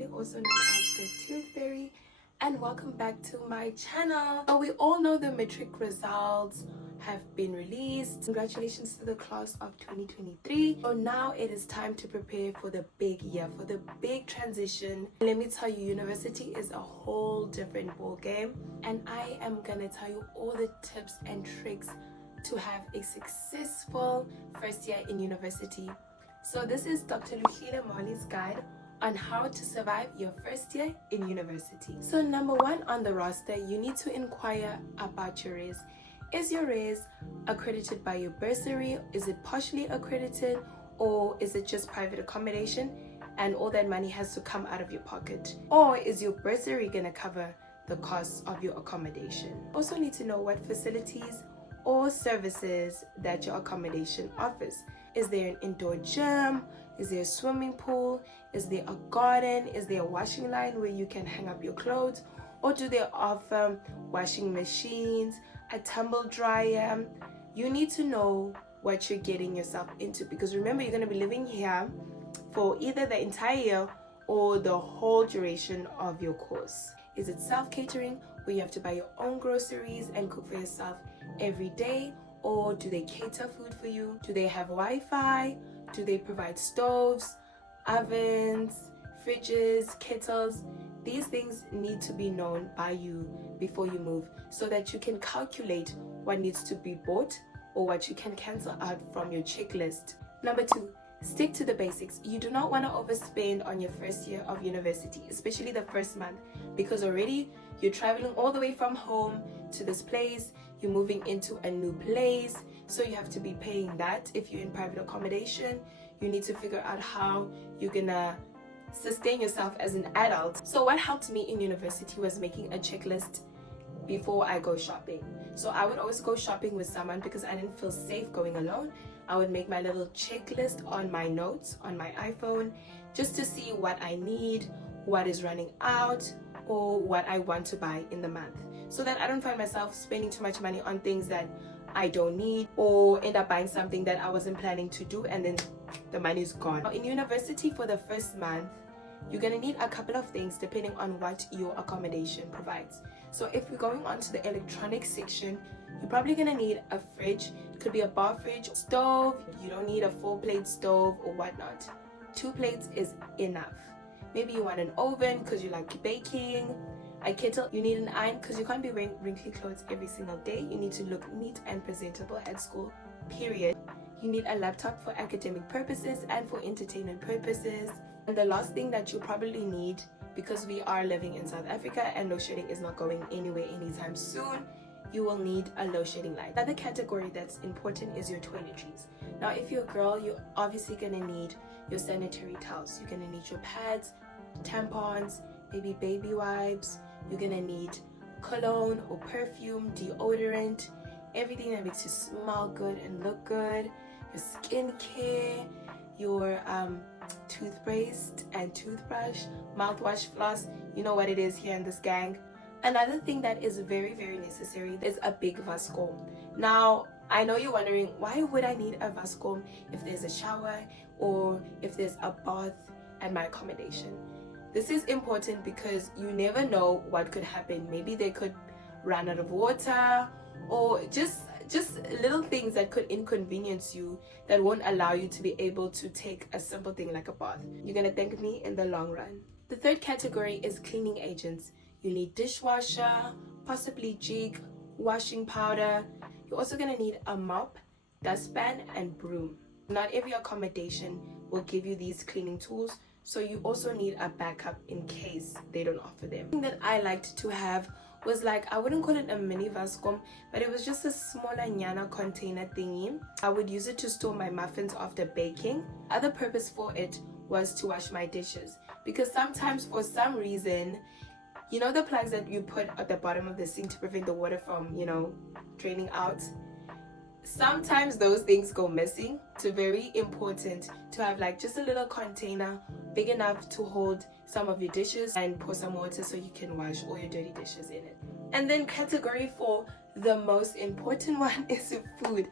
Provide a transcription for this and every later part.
Molly, also known as the Tooth Fairy, and welcome back to my channel. So we all know the matric results have been released. Congratulations to the class of 2023. So now it is time to prepare for the big year, for the big transition. Let me tell you, university is a whole different ball game, and I am gonna tell you all the tips and tricks to have a successful first year in university. So this is Dr. Luhile Molly's guide on how to survive your first year in university. So number one on the roster, you need to inquire about your res. Is your res accredited by your bursary? Is it partially accredited, or is it just private accommodation and all that money has to come out of your pocket? Or is your bursary gonna cover the costs of your accommodation? Also need to know what facilities or services that your accommodation offers. Is there an indoor gym? Is there a swimming pool? Is there a garden? Is there a washing line where you can hang up your clothes? Or do they offer washing machines, a tumble dryer? You need to know what you're getting yourself into, because remember, you're going to be living here for either the entire year or the whole duration of your course. Is it self-catering, where you have to buy your own groceries and cook for yourself every day? Or do they cater food for you? Do they have Wi-Fi? Do they provide stoves, ovens, fridges, kettles? These things need to be known by you before you move, so that you can calculate what needs to be bought or what you can cancel out from your checklist. Number two, stick to the basics. You do not want to overspend on your first year of university, especially the first month, because already you're traveling all the way from home to this place. You're moving into a new place, so you have to be paying that. If you're in private accommodation, you need to figure out how you're gonna sustain yourself as an adult. So what helped me in university was making a checklist before I go shopping. So I would always go shopping with someone because I didn't feel safe going alone. I would make my little checklist on my notes on my iPhone just to see what I need, what is running out, or what I want to buy in the month, so that I don't find myself spending too much money on things that I don't need, or end up buying something that I wasn't planning to do and then the money is gone. In university, for the first month, you're gonna need a couple of things depending on what your accommodation provides. So if we're going on to the electronics section, you're probably gonna need a fridge. It could be a bar fridge, stove. You don't need a 4-plate stove or whatnot. 2 plates is enough. Maybe you want an oven because you like baking, a kettle. You need an iron because you can't be wearing wrinkly clothes every single day. You need to look neat and presentable at school, period. You need a laptop for academic purposes and for entertainment purposes. And the last thing that you probably need, because we are living in South Africa and load shedding is not going anywhere anytime soon, you will need a load shedding light. Another category that's important is your toiletries. Now, if you're a girl, you're obviously gonna need your sanitary towels. You're gonna need your pads, tampons, maybe baby wipes. You're gonna need cologne or perfume, deodorant, everything that makes you smell good and look good, your skincare, your toothpaste and toothbrush, mouthwash, floss. You know what it is here in this gang. Another thing that is very, very necessary is a big vascom. Now, I know you're wondering, why would I need a vascom if there's a shower or if there's a bath at my accommodation? This is important because you never know what could happen. Maybe they could run out of water, or just little things that could inconvenience you, that won't allow you to be able to take a simple thing like a bath. You're gonna thank me in the long run. The third category is cleaning agents. You need dishwasher, possibly jig, washing powder. You're also gonna need a mop, dustpan, and broom. Not every accommodation will give you these cleaning tools, so you also need a backup in case they don't offer them. The thing that I liked to have was, like, I wouldn't call it a mini vascom, but it was just a smaller nyana container thingy. I would use it to store my muffins after baking. Other purpose for it was to wash my dishes, because sometimes, for some reason, you know the plugs that you put at the bottom of the sink to prevent the water from, draining out? Sometimes those things go missing. It's very important to have like just a little container big enough to hold some of your dishes and pour some water so you can wash all your dirty dishes in it. And then category 4, the most important one, is food.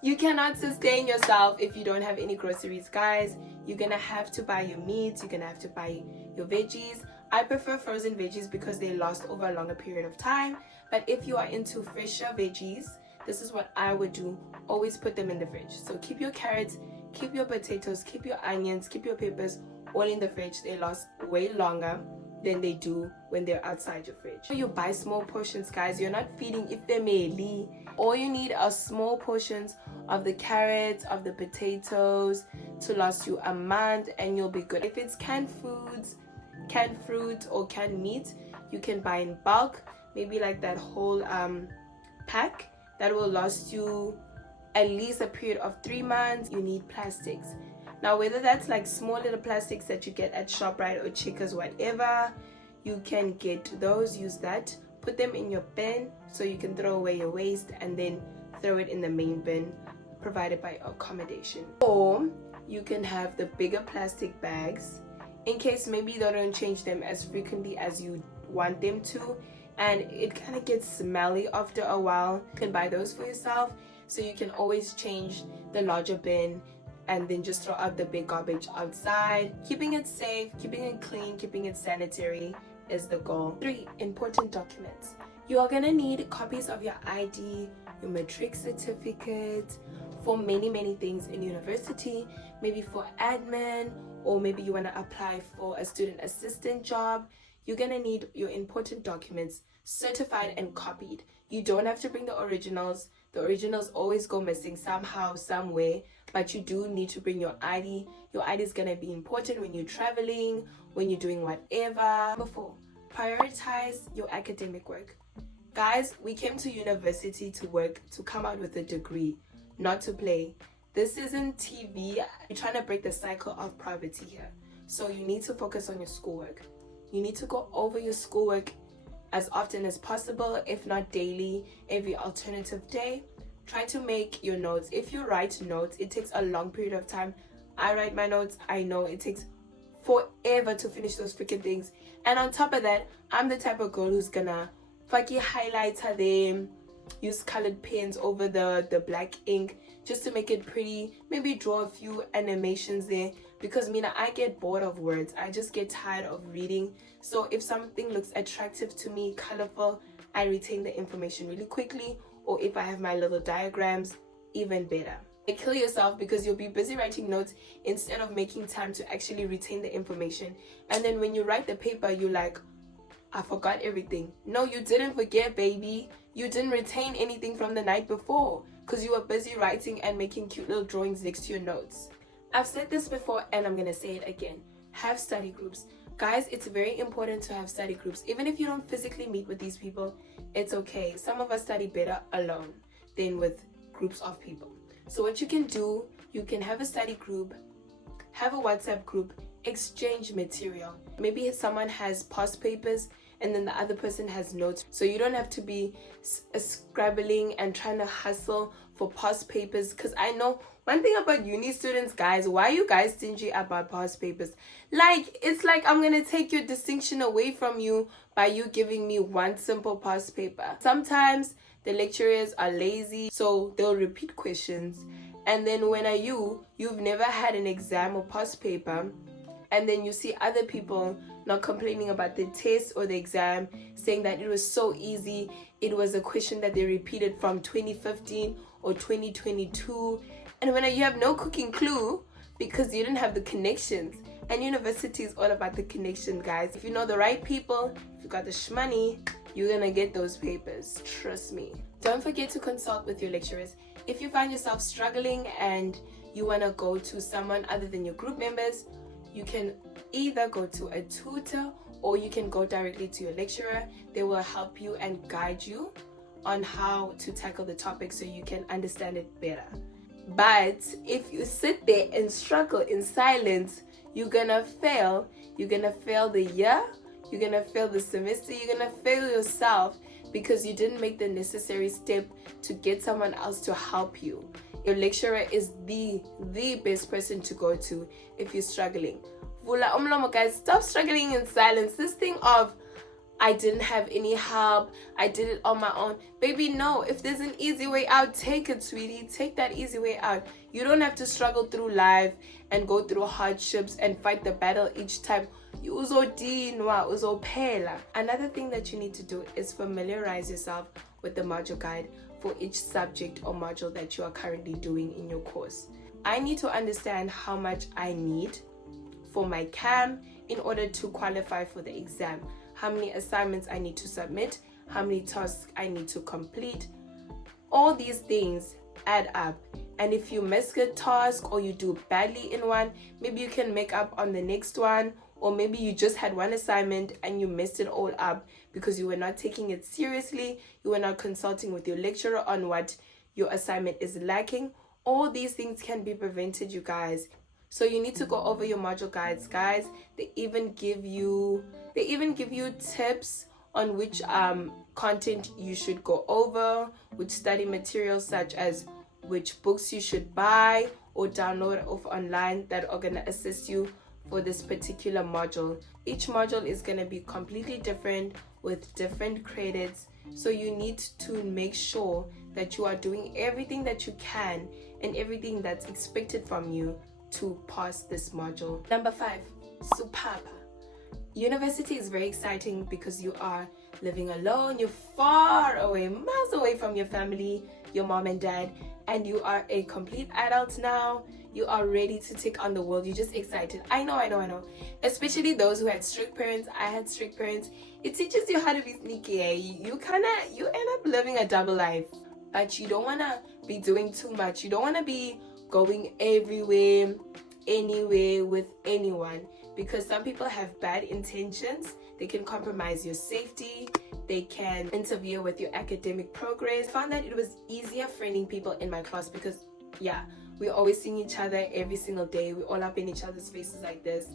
You cannot sustain yourself if you don't have any groceries, guys. You're gonna have to buy your meat, you're gonna have to buy your veggies. I prefer frozen veggies because they last over a longer period of time. But if you are into fresher veggies, this is what I would do. Always put them in the fridge. So keep your carrots, keep your potatoes, keep your onions, keep your peppers all in the fridge. They last way longer than they do when they're outside your fridge. So you buy small portions, guys. You're not feeding ifemeli. All you need are small portions of the carrots, of the potatoes to last you a month, and you'll be good. If it's canned foods, canned fruit, or canned meat, you can buy in bulk, maybe like that whole pack that will last you at least a period of 3 months. You need plastics. Now, whether that's like small little plastics that you get at ShopRite or Checkers, whatever, you can get those, use that, put them in your bin so you can throw away your waste and then throw it in the main bin provided by Accommodation. Or you can have the bigger plastic bags in case maybe they don't change them as frequently as you want them to, and it kind of gets smelly after a while. You can buy those for yourself, so you can always change the larger bin and then just throw out the big garbage outside. Keeping it safe, keeping it clean, keeping it sanitary is the goal. 3 important documents. You are gonna need copies of your ID, your matric certificate, for many things in university, maybe for admin, or maybe you want to apply for a student assistant job. You're gonna need your important documents certified and copied. You don't have to bring the originals. The originals always go missing somehow, somewhere, but you do need to bring your ID. Your ID is gonna be important when you're traveling, when you're doing whatever. Number 4, prioritize your academic work. Guys, we came to university to work, to come out with a degree, not to play. This isn't TV. You're trying to break the cycle of poverty here. So you need to focus on your schoolwork. You need to go over your schoolwork as often as possible, if not daily, every alternative day. Try to make your notes. If you write notes, it takes a long period of time. I write my notes. I know it takes forever to finish those freaking things. And on top of that, I'm the type of girl who's gonna fucking highlighter them, use colored pens over the black ink just to make it pretty, maybe draw a few animations there, because I get bored of words. I just get tired of reading. So if something looks attractive to me, colorful, I retain the information really quickly. Or if I have my little diagrams, even better. Kill yourself because you'll be busy writing notes instead of making time to actually retain the information. And then when you write the paper, you're like, I forgot everything. No, you didn't forget, baby. You didn't retain anything from the night before because you were busy writing and making cute little drawings next to your notes. I've said this before and I'm gonna say it again. Have study groups. Guys, it's very important to have study groups. Even if you don't physically meet with these people, it's okay. Some of us study better alone than with groups of people. So what you can do, you can have a study group, have a WhatsApp group, exchange material. Maybe someone has past papers and then the other person has notes, so you don't have to be scrabbling and trying to hustle for past papers. Because I know one thing about uni students, guys, why are you guys stingy about past papers? Like, it's like I'm gonna take your distinction away from you by you giving me one simple past paper. Sometimes the lecturers are lazy, so they'll repeat questions, and then when you've never had an exam or past paper, and then you see other people not complaining about the test or the exam, saying that it was so easy, it was a question that they repeated from 2015 or 2022, and when you have no cooking clue because you didn't have the connections. And university is all about the connection, guys. If you know the right people, if you got the shmoney, you're gonna get those papers, trust me. Don't forget to consult with your lecturers. If you find yourself struggling and you want to go to someone other than your group members, you can either go to a tutor or you can go directly to your lecturer. They will help you and guide you on how to tackle the topic so you can understand it better. But if you sit there and struggle in silence, you're gonna fail. You're gonna fail the year, you're gonna fail the semester, you're gonna fail yourself because you didn't make the necessary step to get someone else to help you. Your lecturer is the best person to go to if you're struggling. Vula umlomo, guys, stop struggling in silence. This thing of I didn't have any help, I did it on my own. Baby, no. If there's an easy way out, take it, sweetie. Take that easy way out. You don't have to struggle through life and go through hardships and fight the battle each time. Another thing that you need to do is familiarize yourself with the module guide for each subject or module that you are currently doing in your course. I need to understand how much I need for my CAM in order to qualify for the exam, how many assignments I need to submit, how many tasks I need to complete. All these things add up, and if you miss a task or you do badly in one, maybe you can make up on the next one, or maybe you just had one assignment and you messed it all up because you were not taking it seriously, you were not consulting with your lecturer on what your assignment is lacking. All these things can be prevented, you guys. So you need to go over your module guides, guys. They even give you tips on which content you should go over, which study materials, such as which books you should buy or download off online that are going to assist you for this particular module. Each module is going to be completely different with different credits, so you need to make sure that you are doing everything that you can and everything that's expected from you to pass this module. Number 5, Suphapha. University is very exciting because you are living alone, you're far away, miles away from your family, your mom and dad, and you are a complete adult now. You are ready to take on the world. You're just excited. I know. Especially those who had strict parents. I had strict parents. It teaches you how to be sneaky. You end up living a double life, but you don't want to be doing too much. You don't want to be going everywhere, anywhere with anyone, because some people have bad intentions. They can compromise your safety. They can interfere with your academic progress. I found that it was easier friending people in my class because, we're always seeing each other every single day. We're all up in each other's faces like this.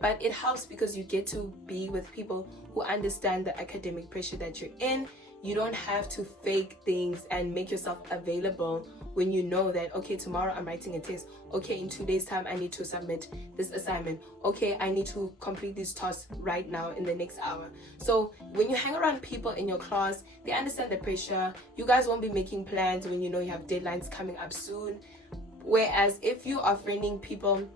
But it helps because you get to be with people who understand the academic pressure that you're in. You don't have to fake things and make yourself available when you know that, okay, tomorrow I'm writing a test. Okay, in 2 days' time, I need to submit this assignment. Okay, I need to complete this task right now in the next hour. So when you hang around people in your class, they understand the pressure. You guys won't be making plans when you know you have deadlines coming up soon. Whereas if you are friending people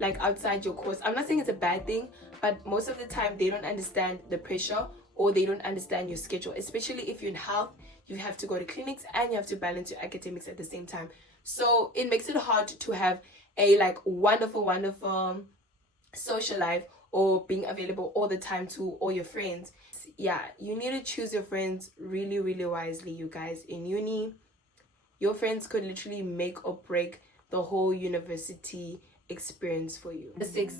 like outside your course, I'm not saying it's a bad thing, but most of the time they don't understand the pressure or they don't understand your schedule. Especially if you're in health, you have to go to clinics and you have to balance your academics at the same time. So it makes it hard to have a wonderful social life or being available all the time to all your friends. Yeah, you need to choose your friends really, really wisely, you guys. In uni, your friends could literally make or break the whole university experience for you. 6,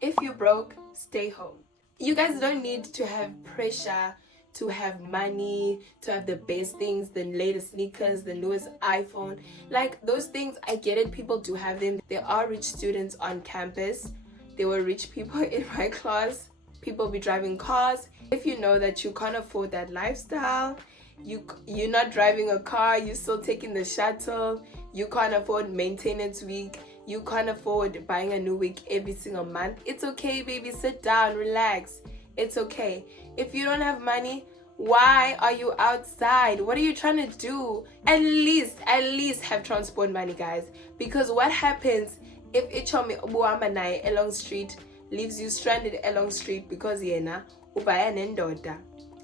if you're broke, stay home. You guys don't need to have pressure to have money, to have the best things, the latest sneakers, the newest iPhone. Like, those things, I get it, people do have them. There are rich students on campus. There were rich people in my class. People be driving cars. If you know that you can't afford that lifestyle, you're not driving a car, you're still taking the shuttle, you can't afford maintenance week, you can't afford buying a new wig every single month, it's okay, baby. Sit down, relax. It's okay. If you don't have money, why are you outside? What are you trying to do? At least have transport money, guys. Because what happens if Ichomi Ubuamanai along street leaves you stranded along street because yena ubaya nendoda,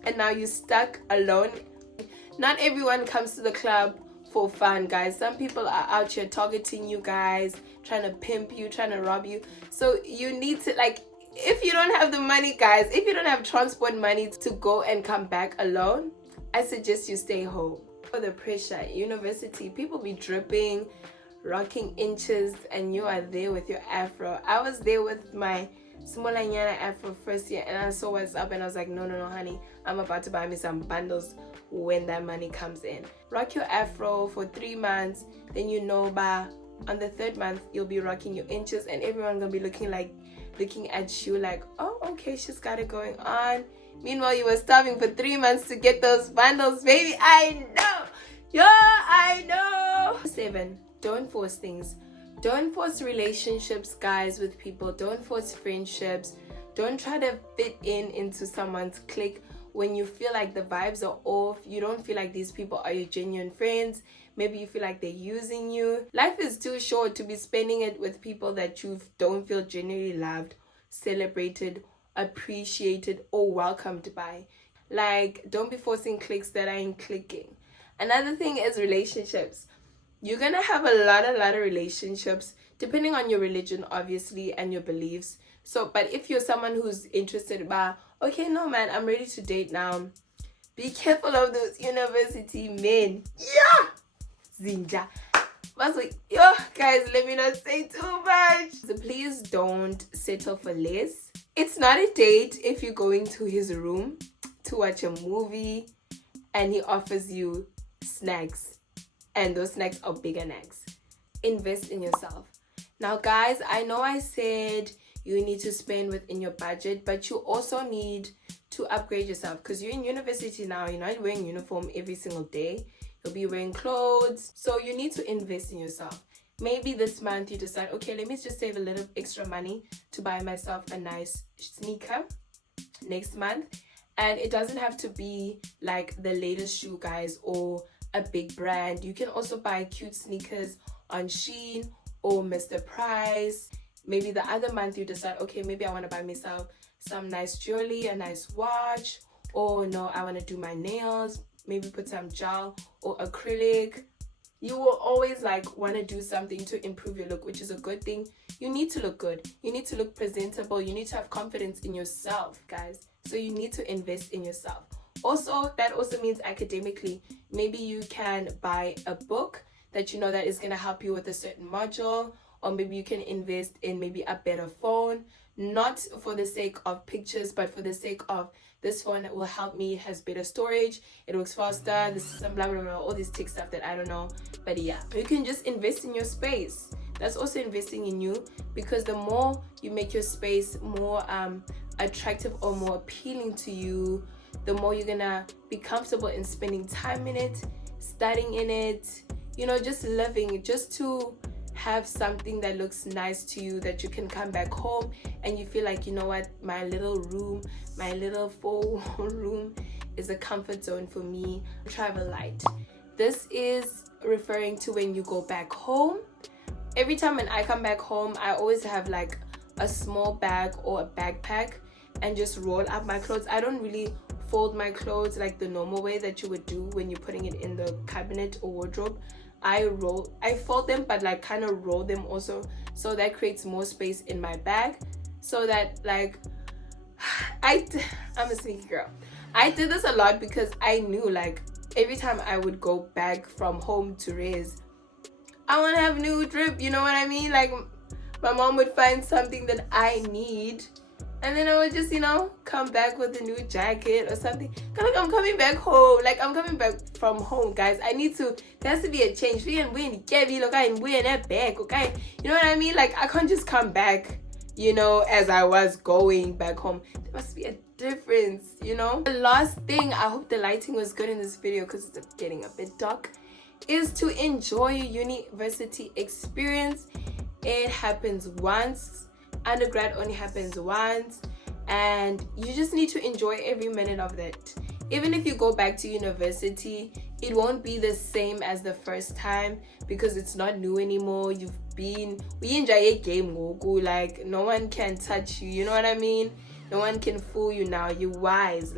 and now you're stuck alone? Not everyone comes to the club for fun, guys. Some people are out here targeting you guys, trying to pimp you, trying to rob you. So you need to, if you don't have the money, guys, if you don't have transport money to go and come back alone, I suggest you stay home. For the pressure at university, people be dripping, rocking inches, and you are there with your afro. I was there with my Smolanyana afro first year, and I saw what's up, and I was like, no, honey, I'm about to buy me some bundles when that money comes in. Rock your afro for 3 months, then on the 3rd month you'll be rocking your inches, and everyone gonna be looking at you like, oh, okay, she's got it going on. Meanwhile, you were starving for 3 months to get those bundles, baby. I know. 7, don't force things. Don't force relationships, guys, with people. Don't force friendships. Don't try to fit into someone's clique when you feel like the vibes are off, you don't feel like these people are your genuine friends, maybe you feel like they're using you. Life is too short to be spending it with people that you don't feel genuinely loved, celebrated, appreciated, or welcomed by. Like, don't be forcing clicks that ain't clicking. Another thing is relationships. You're gonna have a lot of relationships, depending on your religion, obviously, and your beliefs. So, but if you're someone who's interested about, okay, no man, I'm ready to date now, be careful of those university men. Yeah! Zinja. But like, yo, guys, let me not say too much. So please don't settle for less. It's not a date if you're going to his room to watch a movie and he offers you snacks, and those snacks are bigger snacks. Invest in yourself. Now, guys, I know I said you need to spend within your budget, but you also need to upgrade yourself because you're in university now. You're not wearing uniform every single day. You'll be wearing clothes. So you need to invest in yourself. Maybe this month you decide, okay, let me just save a little extra money to buy myself a nice sneaker next month. And it doesn't have to be like the latest shoe, guys, or a big brand. You can also buy cute sneakers on Shein or Mr. Price. Maybe the other month you decide, okay, maybe I want to buy myself some nice jewelry, a nice watch, or no, I want to do my nails, maybe put some gel or acrylic. You will always like want to do something to improve your look, which is a good thing. You need to look good. You need to look presentable. You need to have confidence in yourself, guys. So you need to invest in yourself. Also, that also means academically, maybe you can buy a book that you know that is going to help you with a certain module, or maybe you can invest in maybe a better phone, not for the sake of pictures, but for the sake of this phone will help me, it has better storage, it works faster, this is some blah blah blah, all this tech stuff that I don't know. But yeah, you can just invest in your space. That's also investing in you, because the more you make your space more attractive or more appealing to you, the more you're gonna be comfortable in spending time in it, studying in it, you know, just living, just to have something that looks nice to you, that you can come back home and you feel like, you know what, my little room, my little 4-wall room is a comfort zone for me. Travel light. This is referring to when you go back home. Every time when I come back home, I always have like a small bag or a backpack and just roll up my clothes. I don't really fold my clothes like the normal way that you would do when you're putting it in the cabinet or wardrobe. I fold them, but like kind of roll them also, so that creates more space in my bag, so that like I'm a sneaky girl. I did this a lot because I knew like every time I would go back from home to raise, I want to have new drip, you know what I mean? Like my mom would find something that I need, and then I would just, you know, come back with a new jacket or something. Cause like I'm coming back home. Like I'm coming back from home, guys. There has to be a change. You know what I mean? Like I can't just come back, you know, as I was going back home. There must be a difference, you know? The last thing, I hope the lighting was good in this video because it's getting a bit dark, is to enjoy your university experience. It happens once. Undergrad only happens once, and you just need to enjoy every minute of it. Even if you go back to university, it won't be the same as the first time because it's not new anymore. We enjoy a game, Goku. Like no one can touch you, you know what I mean? No one can fool you now. You're wise.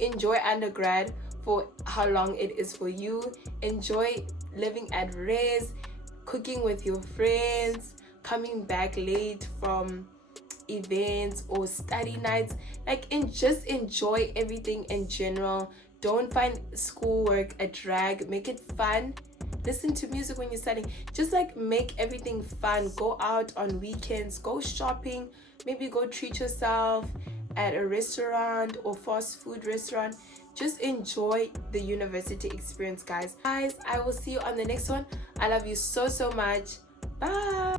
Enjoy undergrad for how long it is for you. Enjoy living at res, cooking with your friends, coming back late from events or study nights, and just enjoy everything in general. Don't find schoolwork a drag. Make it fun. Listen to music when you're studying. Just like make everything fun. Go out on weekends, go shopping, maybe go treat yourself at a restaurant or fast food restaurant. Just enjoy the university experience, guys. I will see you on the next one. I love you so much. Bye.